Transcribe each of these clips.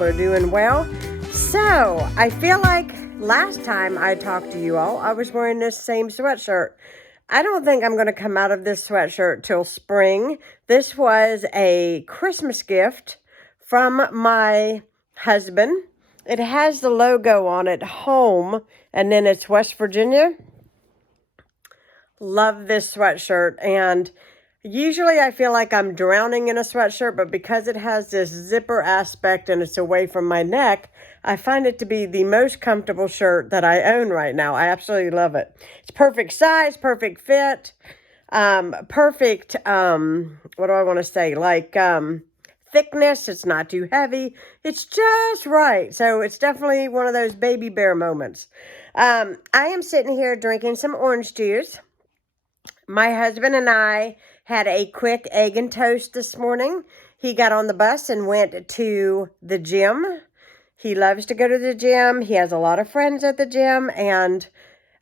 all are doing well. So, I feel like last time I talked to you all, I was wearing this same sweatshirt. I don't think I'm going to come out of this sweatshirt till spring. This was a Christmas gift from my husband. It has the logo on it, home, and then it's West Virginia. Love this sweatshirt, and usually I feel like I'm drowning in a sweatshirt, but because it has this zipper aspect and it's away from my neck, I find it to be the most comfortable shirt that I own right now. I absolutely love it. It's perfect size, perfect fit, perfect, what do I want to say? Like, thickness. It's not too heavy. It's just right. So it's definitely one of those baby bear moments. I am sitting here drinking some orange juice. My husband and I had a quick egg and toast this morning. He got on the bus and went to the gym. He loves to go to the gym. He has a lot of friends at the gym, and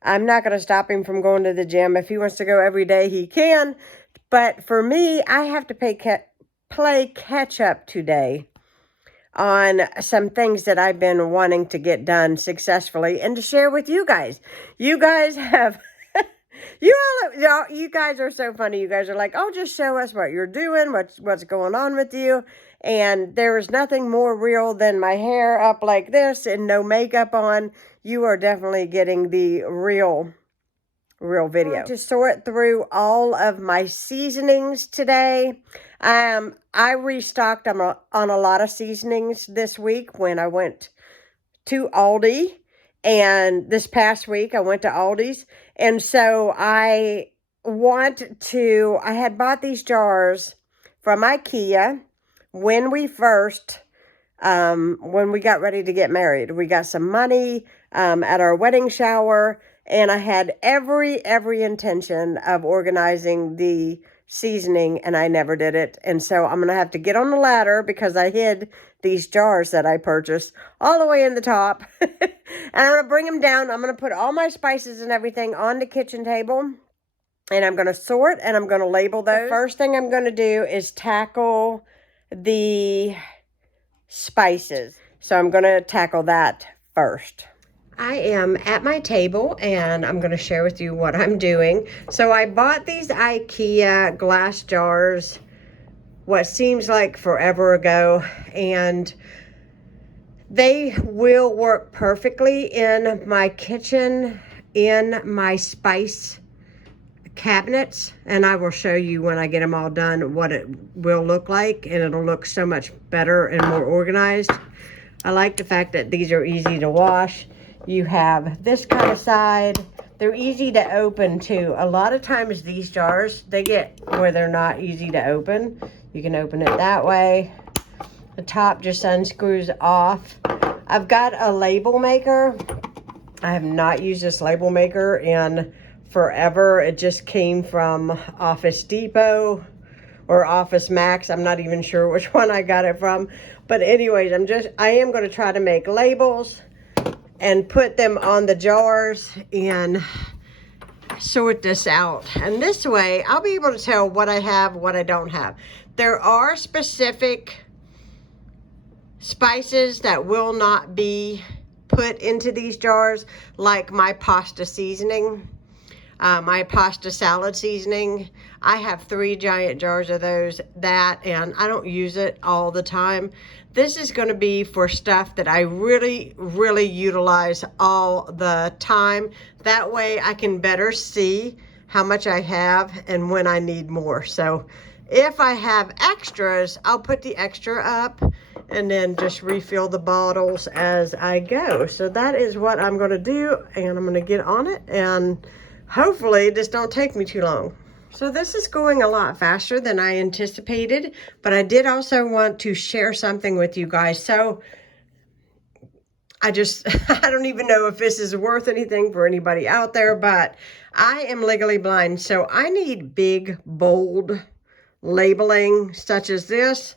I'm not going to stop him from going to the gym. If he wants to go every day, he can. But for me, I have to play catch up today on some things that I've been wanting to get done successfully and to share with you guys. You guys have... You guys are so funny. You guys are like, oh, just show us what you're doing, what's going on with you. And there is nothing more real than my hair up like this and no makeup on. You are definitely getting the real video. To sort through all of my seasonings today. I restocked on a lot of seasonings this week when I went to Aldi. And this past week, I went to Aldi's. And so I had bought these jars from IKEA when we got ready to get married. We got some money at our wedding shower. And I had every intention of organizing the seasoning, and I never did it. And so I'm going to have to get on the ladder because I hid these jars that I purchased all the way in the top. And I'm going to bring them down. I'm going to put all my spices and everything on the kitchen table. And I'm going to sort and I'm going to label those. The first thing I'm going to do is tackle the spices. So I'm going to tackle that first. I am at my table and I'm going to share with you what I'm doing. So I bought these IKEA glass jars what seems like forever ago, and they will work perfectly in my kitchen, in my spice cabinets, and I will show you when I get them all done what it will look like, and it'll look so much better and more organized. I like the fact that these are easy to wash. You have this kind of side. They're easy to open too. A lot of times these jars, they get where they're not easy to open. You can open it that way. The top just unscrews off. I've got a label maker. I have not used this label maker in forever. It just came from Office Depot or Office Max. I'm not even sure which one I got it from. But anyways, I am going to try to make labels and put them on the jars and sort this out. And this way, I'll be able to tell what I have, what I don't have. There are specific spices that will not be put into these jars, like my pasta seasoning, my pasta salad seasoning. I have 3 giant jars of and I don't use it all the time. This is going to be for stuff that I really utilize all the time. That way I can better see how much I have and when I need more. So if I have extras, I'll put the extra up and then just refill the bottles as I go. So that is what I'm going to do, and I'm going to get on it, and hopefully this don't take me too long. So this is going a lot faster than I anticipated, but I did also want to share something with you guys. So I don't even know if this is worth anything for anybody out there, but I am legally blind. So I need big, bold labeling such as this.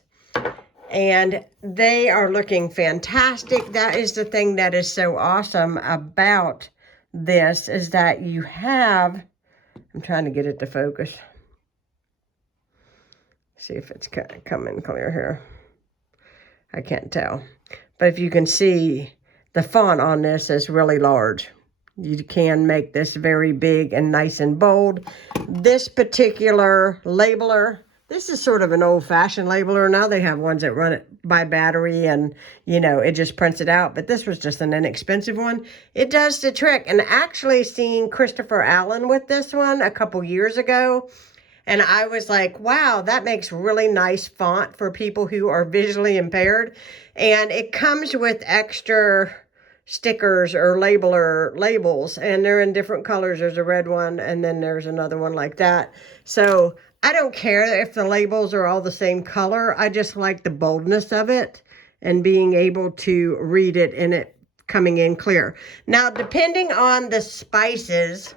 And they are looking fantastic. That is the thing that is so awesome about this, is that you have, I'm trying to get it to focus. See if it's coming clear here. I can't tell. But if you can see, the font on this is really large. You can make this very big and nice and bold. This particular labeler, this is sort of an old-fashioned labeler. Now they have ones that run it by battery and, you know, it just prints it out. But this was just an inexpensive one. It does the trick. And actually seeing Christopher Allen with this one a couple years ago, and I was like, wow, that makes really nice font for people who are visually impaired. And it comes with extra stickers or labels, and they're in different colors. There's a red one, and then there's another one like that. So I don't care if the labels are all the same color. I just like the boldness of it and being able to read it and it coming in clear. Now, depending on the spices,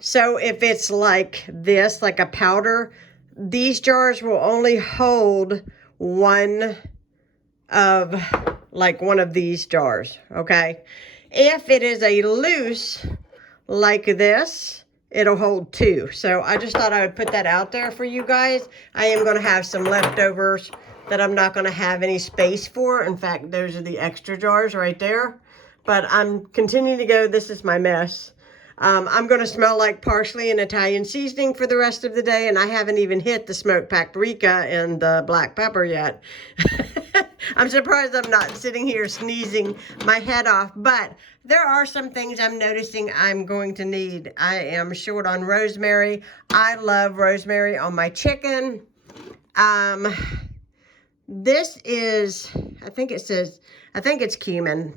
so if it's like this, like a powder, these jars will only hold one of these jars, okay? If it is a loose like this, it'll hold two. So I just thought I would put that out there for you guys. I am going to have some leftovers that I'm not going to have any space for. In fact, those are the extra jars right there. But I'm continuing to go. This is my mess. I'm going to smell like parsley and Italian seasoning for the rest of the day, and I haven't even hit the smoked paprika and the black pepper yet. I'm surprised I'm not sitting here sneezing my head off, but there are some things I'm noticing I'm going to need. I am short on rosemary. I love rosemary on my chicken. This is, I think it's cumin.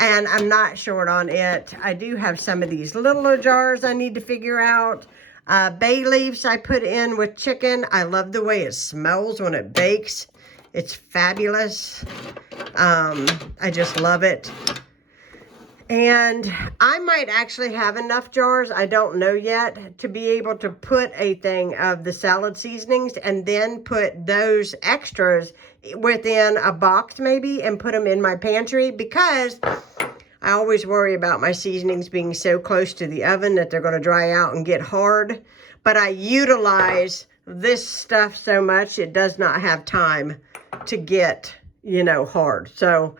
And I'm not short on it. I do have some of these littler jars I need to figure out. Bay leaves I put in with chicken. I love the way it smells when it bakes. It's fabulous. I just love it. And I might actually have enough jars, I don't know yet, to be able to put a thing of the salad seasonings and then put those extras within a box maybe and put them in my pantry, because I always worry about my seasonings being so close to the oven that they're going to dry out and get hard. But I utilize this stuff so much it does not have time to get, you know, hard. So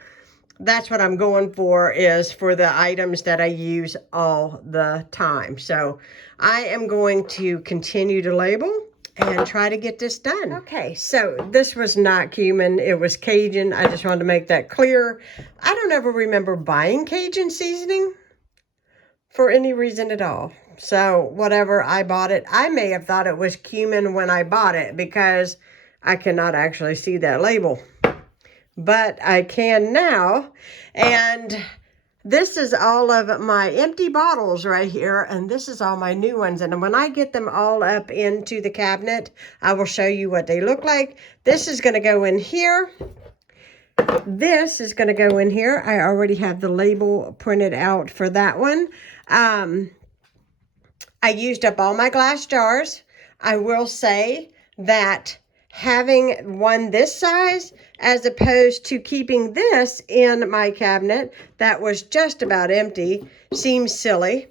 that's what I'm going for, is for the items that I use all the time. So I am going to continue to label and try to get this done. Okay, so this was not cumin, it was Cajun. I just wanted to make that clear. I don't ever remember buying Cajun seasoning for any reason at all. So whatever, I bought it. I may have thought it was cumin when I bought it because I cannot actually see that label. But I can now. And this is all of my empty bottles right here, and this is all my new ones. And when I get them all up into the cabinet, I will show you what they look like. This is going to go in here. This is going to go in here. I already have the label printed out for that one. I used up all my glass jars. I will say that having one this size as opposed to keeping this in my cabinet that was just about empty seems silly.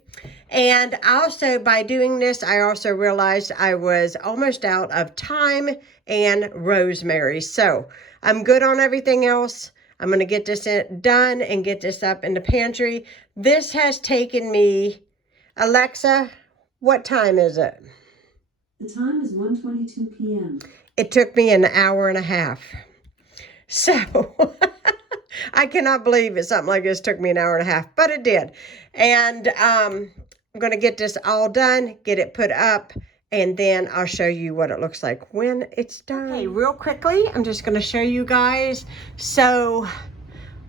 And also by doing this, I also realized I was almost out of thyme and rosemary. So I'm good on everything else. I'm going to get this done and get this up in the pantry. This has taken me, Alexa, what time is it? The time is 1:22 p.m. It took me an hour and a half. So I cannot believe it. Something like this took me an hour and a half, but it did. And I'm going to get this all done, get it put up, and then I'll show you what it looks like when it's done. Okay, real quickly, I'm just going to show you guys. So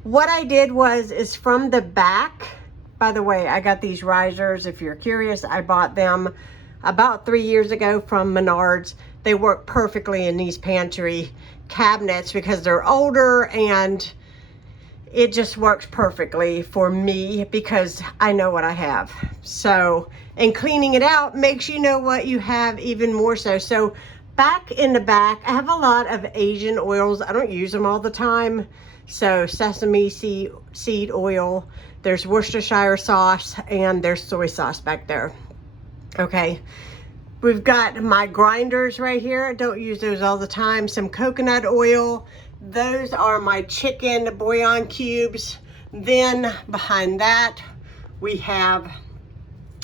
what I did is from the back, by the way, I got these risers. If you're curious, I bought them about 3 years ago from Menards. They work perfectly in these pantry cabinets because they're older, and it just works perfectly for me because I know what I have. So, and cleaning it out makes you know what you have even more so. So back in the back, I have a lot of Asian oils. I don't use them all the time. So sesame seed oil, there's Worcestershire sauce, and there's soy sauce back there. Okay. We've got my grinders right here. I don't use those all the time. Some coconut oil, those are my chicken bouillon cubes. Then behind that, we have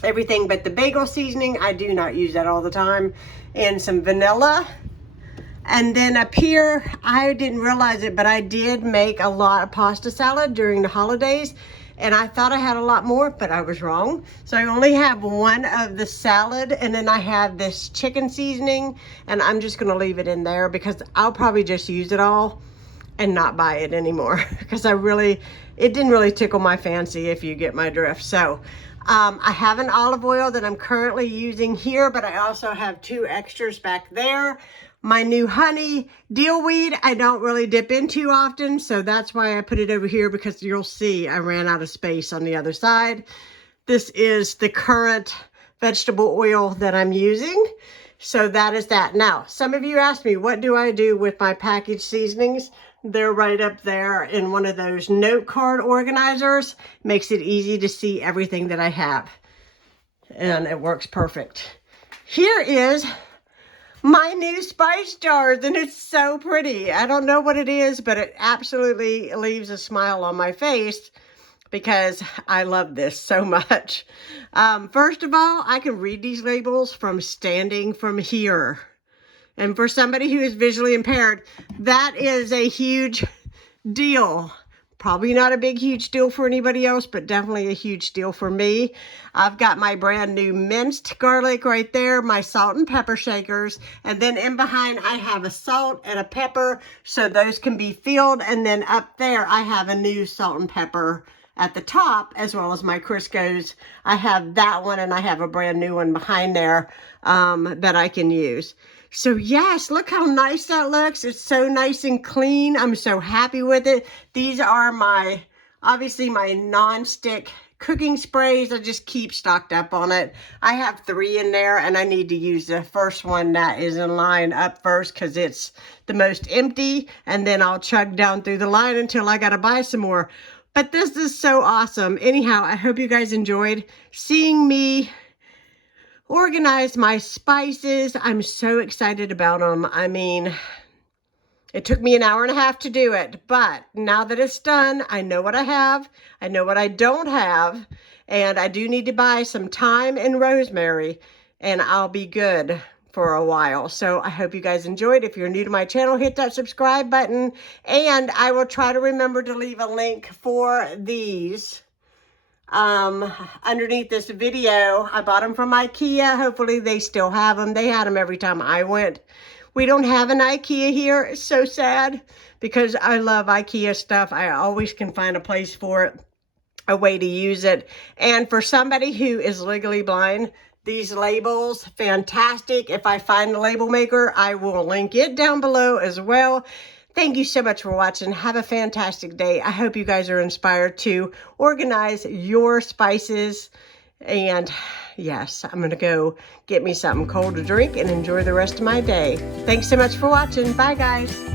everything but the bagel seasoning. I do not use that all the time. And some vanilla. And then up here, I didn't realize it, but I did make a lot of pasta salad during the holidays. And I thought I had a lot more, but I was wrong. So I only have one of the salad, and then I have this chicken seasoning, and I'm just gonna leave it in there because I'll probably just use it all and not buy it anymore because it didn't really tickle my fancy, if you get my drift. So I have an olive oil that I'm currently using here, but I also have 2 extras back there. My new honey deal weed, I don't really dip into often, so that's why I put it over here, because you'll see I ran out of space on the other side. This is the current vegetable oil that I'm using. So that is that. Now, some of you asked me, what do I do with my packaged seasonings? They're right up there in one of those note card organizers. Makes it easy to see everything that I have. And it works perfect. Here is my new spice jars, and it's so pretty. I don't know what it is, but it absolutely leaves a smile on my face because I love this so much. First of all, I can read these labels from standing from here. And for somebody who is visually impaired, that is a huge deal. Probably not a big, huge deal for anybody else, but definitely a huge deal for me. I've got my brand new minced garlic right there, my salt and pepper shakers, and then in behind I have a salt and a pepper, so those can be filled. And then up there I have a new salt and pepper at the top, as well as my Crisco's. I have that one, and I have a brand new one behind there that I can use. So yes, look how nice that looks. It's so nice and clean. I'm so happy with it. These are obviously my non-stick cooking sprays. I just keep stocked up on it. I have 3 in there, and I need to use the first one that is in line up first because it's the most empty, and then I'll chug down through the line until I gotta buy some more. But this is so awesome. Anyhow, I hope you guys enjoyed seeing me organize my spices. I'm so excited about them. I mean, it took me an hour and a half to do it, but now that it's done, I know what I have, I know what I don't have, and I do need to buy some thyme and rosemary, and I'll be good for a while. So I hope you guys enjoyed. If you're new to my channel, hit that subscribe button, and I will try to remember to leave a link for these underneath this video. I bought them from IKEA. Hopefully they still have them. They had them every time I went. We don't have an IKEA here. It's so sad because I love IKEA stuff. I always can find a place for it, a way to use it. And for somebody who is legally blind, these labels, fantastic. If I find the label maker, I will link it down below as well. Thank you so much for watching. Have a fantastic day. I hope you guys are inspired to organize your spices. And yes, I'm going to go get me something cold to drink and enjoy the rest of my day. Thanks so much for watching. Bye, guys.